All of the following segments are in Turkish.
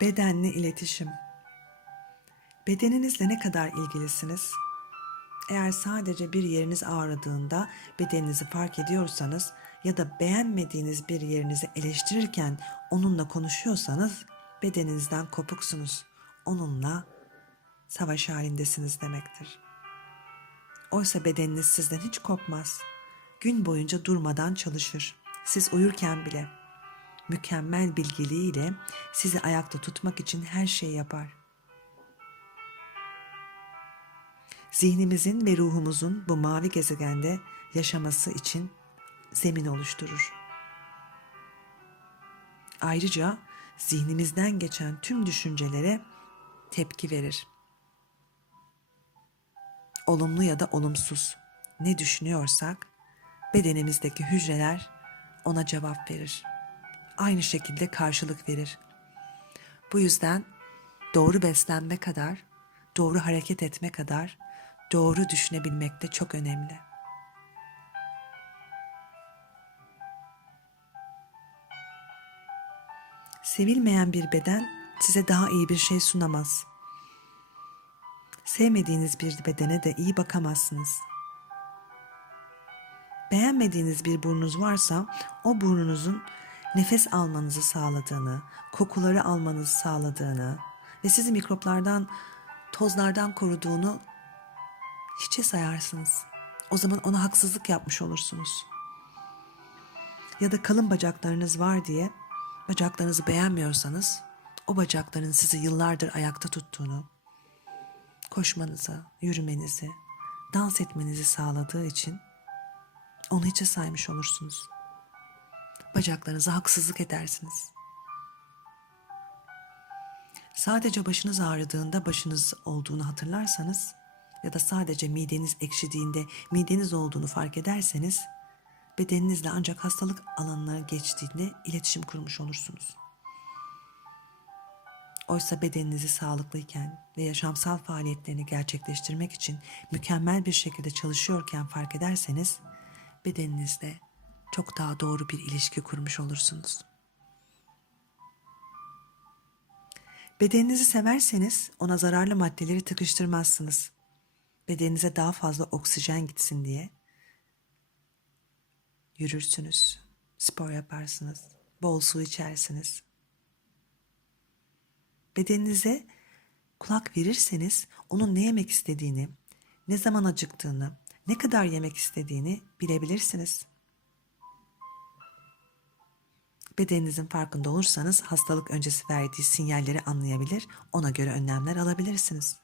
Bedenli iletişim. Bedeninizle ne kadar ilgilisiniz? Eğer sadece bir yeriniz ağrıdığında bedeninizi fark ediyorsanız ya da beğenmediğiniz bir yerinizi eleştirirken onunla konuşuyorsanız bedeninizden kopuksunuz. Onunla savaş halindesiniz demektir. Oysa bedeniniz sizden hiç kopmaz. Gün boyunca durmadan çalışır. Siz uyurken bile mükemmel bilgiliğiyle sizi ayakta tutmak için her şeyi yapar. Zihnimizin ve ruhumuzun bu mavi gezegende yaşaması için zemin oluşturur. Ayrıca zihnimizden geçen tüm düşüncelere tepki verir. Olumlu ya da olumsuz ne düşünüyorsak bedenimizdeki hücreler ona cevap verir. Aynı şekilde karşılık verir. Bu yüzden doğru beslenme kadar, doğru hareket etme kadar doğru düşünebilmek de çok önemli. Sevilmeyen bir beden size daha iyi bir şey sunamaz. Sevmediğiniz bir bedene de iyi bakamazsınız. Beğenmediğiniz bir burnunuz varsa o burnunuzun nefes almanızı sağladığını, kokuları almanızı sağladığını ve sizi mikroplardan, tozlardan koruduğunu hiçe sayarsınız. O zaman ona haksızlık yapmış olursunuz. Ya da kalın bacaklarınız var diye bacaklarınızı beğenmiyorsanız o bacakların sizi yıllardır ayakta tuttuğunu, koşmanızı, yürümenizi, dans etmenizi sağladığı için onu hiçe saymış olursunuz. Bacaklarınıza haksızlık edersiniz. Sadece başınız ağrıdığında başınız olduğunu hatırlarsanız ya da sadece mideniz ekşidiğinde mideniz olduğunu fark ederseniz bedeninizle ancak hastalık alanına geçtiğinde iletişim kurmuş olursunuz. Oysa bedeninizi sağlıklıyken ve yaşamsal faaliyetlerini gerçekleştirmek için mükemmel bir şekilde çalışıyorken fark ederseniz bedeninizle çok daha doğru bir ilişki kurmuş olursunuz. Bedeninizi severseniz ona zararlı maddeleri tıkıştırmazsınız. Bedeninize daha fazla oksijen gitsin diye yürürsünüz, spor yaparsınız, bol su içersiniz. Bedeninize kulak verirseniz onun ne yemek istediğini, ne zaman acıktığını, ne kadar yemek istediğini bilebilirsiniz. Bedeninizin farkında olursanız hastalık öncesi verdiği sinyalleri anlayabilir, ona göre önlemler alabilirsiniz.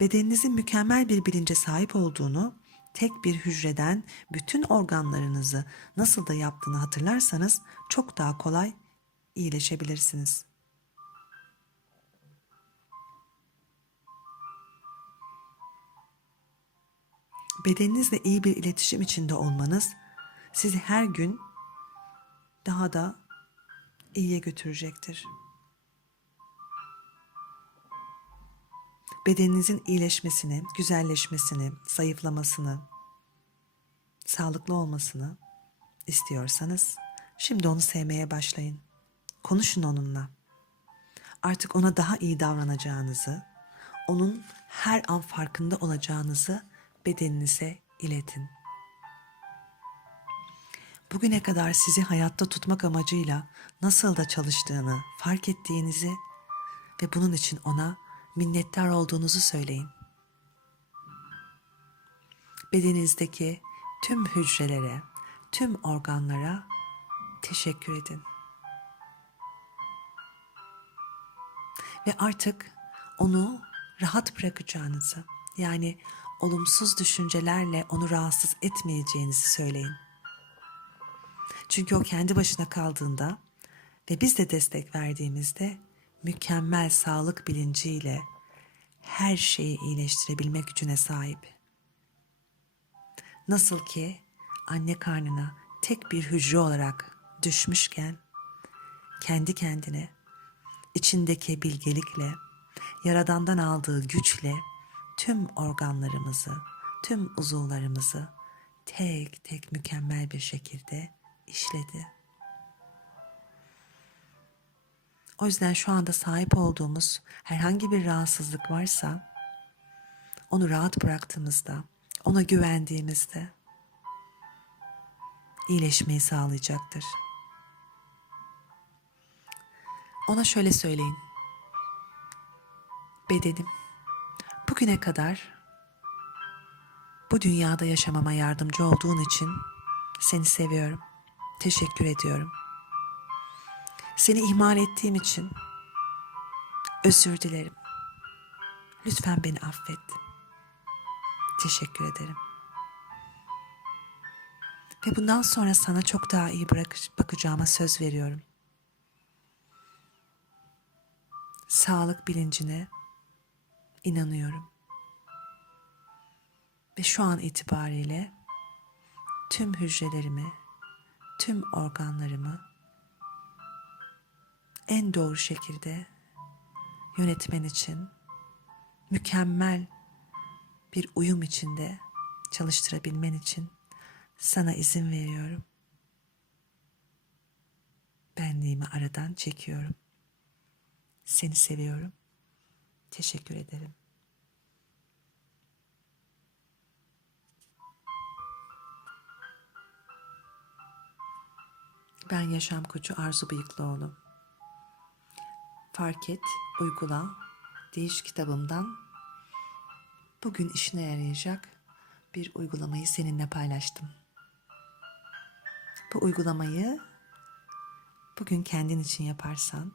Bedeninizin mükemmel bir bilince sahip olduğunu, tek bir hücreden bütün organlarınızı nasıl da yaptığını hatırlarsanız çok daha kolay iyileşebilirsiniz. Bedeninizle iyi bir iletişim içinde olmanız sizi her gün daha da iyiye götürecektir. Bedeninizin iyileşmesini, güzelleşmesini, zayıflamasını, sağlıklı olmasını istiyorsanız şimdi onu sevmeye başlayın. Konuşun onunla. Artık ona daha iyi davranacağınızı, onun her an farkında olacağınızı bedeninize iletin. Bugüne kadar sizi hayatta tutmak amacıyla nasıl da çalıştığını fark ettiğinizi ve bunun için ona minnettar olduğunuzu söyleyin. Bedeninizdeki tüm hücrelere, tüm organlara teşekkür edin. Ve artık onu rahat bırakacağınızı, yani olumsuz düşüncelerle onu rahatsız etmeyeceğinizi söyleyin. Çünkü o kendi başına kaldığında ve biz de destek verdiğimizde mükemmel sağlık bilinciyle her şeyi iyileştirebilmek gücüne sahip. Nasıl ki anne karnına tek bir hücre olarak düşmüşken kendi kendine içindeki bilgelikle, yaradandan aldığı güçle tüm organlarımızı, tüm uzuvlarımızı tek tek mükemmel bir şekilde işledi. O yüzden şu anda sahip olduğumuz herhangi bir rahatsızlık varsa onu rahat bıraktığımızda, ona güvendiğimizde iyileşmeyi sağlayacaktır. Ona şöyle söyleyin. Bedenim bugüne kadar bu dünyada yaşamama yardımcı olduğun için seni seviyorum. Teşekkür ediyorum. Seni ihmal ettiğim için özür dilerim. Lütfen beni affet. Teşekkür ederim. Ve bundan sonra sana çok daha iyi bırak bakacağıma söz veriyorum. Sağlık bilincine inanıyorum. Ve şu an itibariyle tüm hücrelerimi, tüm organlarımı en doğru şekilde yönetmen için mükemmel bir uyum içinde çalıştırabilmen için sana izin veriyorum. Benliğimi aradan çekiyorum. Seni seviyorum. Teşekkür ederim. Ben Yaşam Koçu Arzu Bıyıklıoğlu. Fark et, uygula, değiş kitabımdan bugün işine yarayacak bir uygulamayı seninle paylaştım. Bu uygulamayı bugün kendin için yaparsan